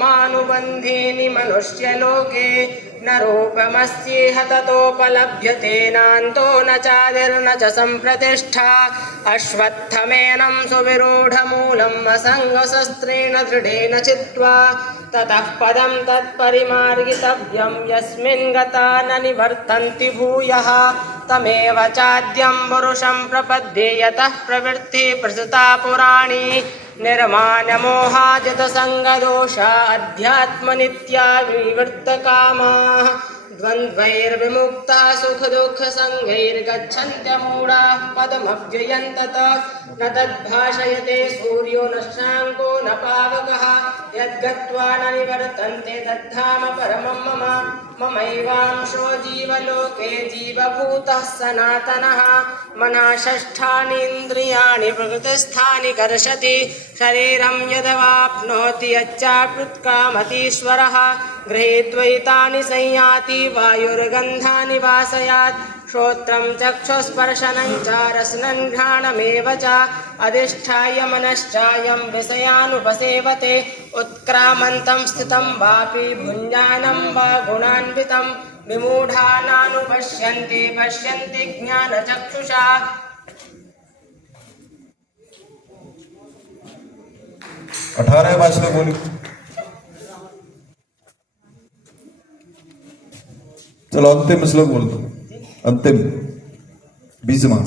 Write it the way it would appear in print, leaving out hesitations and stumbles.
कर्मानुबन्धीनि मनुष्यलोके न रूपमस्येह ततोपलभ्यते नान्तो न चादिर्न च सम्प्रतिष्ठा अश्वत्थमेनं सुविरूढमूलम् असङ्गशस्त्रेण दृढेन चित्वा ततः पदं तत्परिमार्गितव्यं यस्मिन् गता न निवर्तन्ति भूयः तमेव चाद्यं पुरुषं प्रपद्ये यतः प्रवृत्तिः प्रसृता पुराणी निर्माणमोहाजितसङ्गदोषा अध्यात्मनित्या विवृत्तकामाः द्वन्द्वैर्विमुक्ताः सुखदुःखसङ्गैर्गच्छन्त्यमूढाः पदमव्ययं ततः न तद्भाषयते सूर्यो न शाङ्को न पावकः यद्गत्वा न निवर्तन्ते तद्धाम परमं मम ममैवांशो जीवलोके जीवभूतः सनातनः मनः षष्ठानीन्द्रियाणि प्रकृतिस्थानि कर्षति शरीरं यदवाप्नोति यच्चाप्युत्कामतीश्वरः गृहीत्वैतानि संयाति वायुर्गन्धानि वासयात् श्रोत्रं चक्षुस्पर्शनं च रसनं घ्राणमेव च अधिष्ठाय मनश्चायं विषयानुपसेवते उत्क्रामन्तं स्थितं वापि भुञ्जानं वा गुणान्वितं विमूढानानुपश्यन्ति पश्यन्ति ज्ञानचक्षुषा। 18 भाषा बोली। चलो अंतिम श्लोक बोल दो, अंतिम 20वां।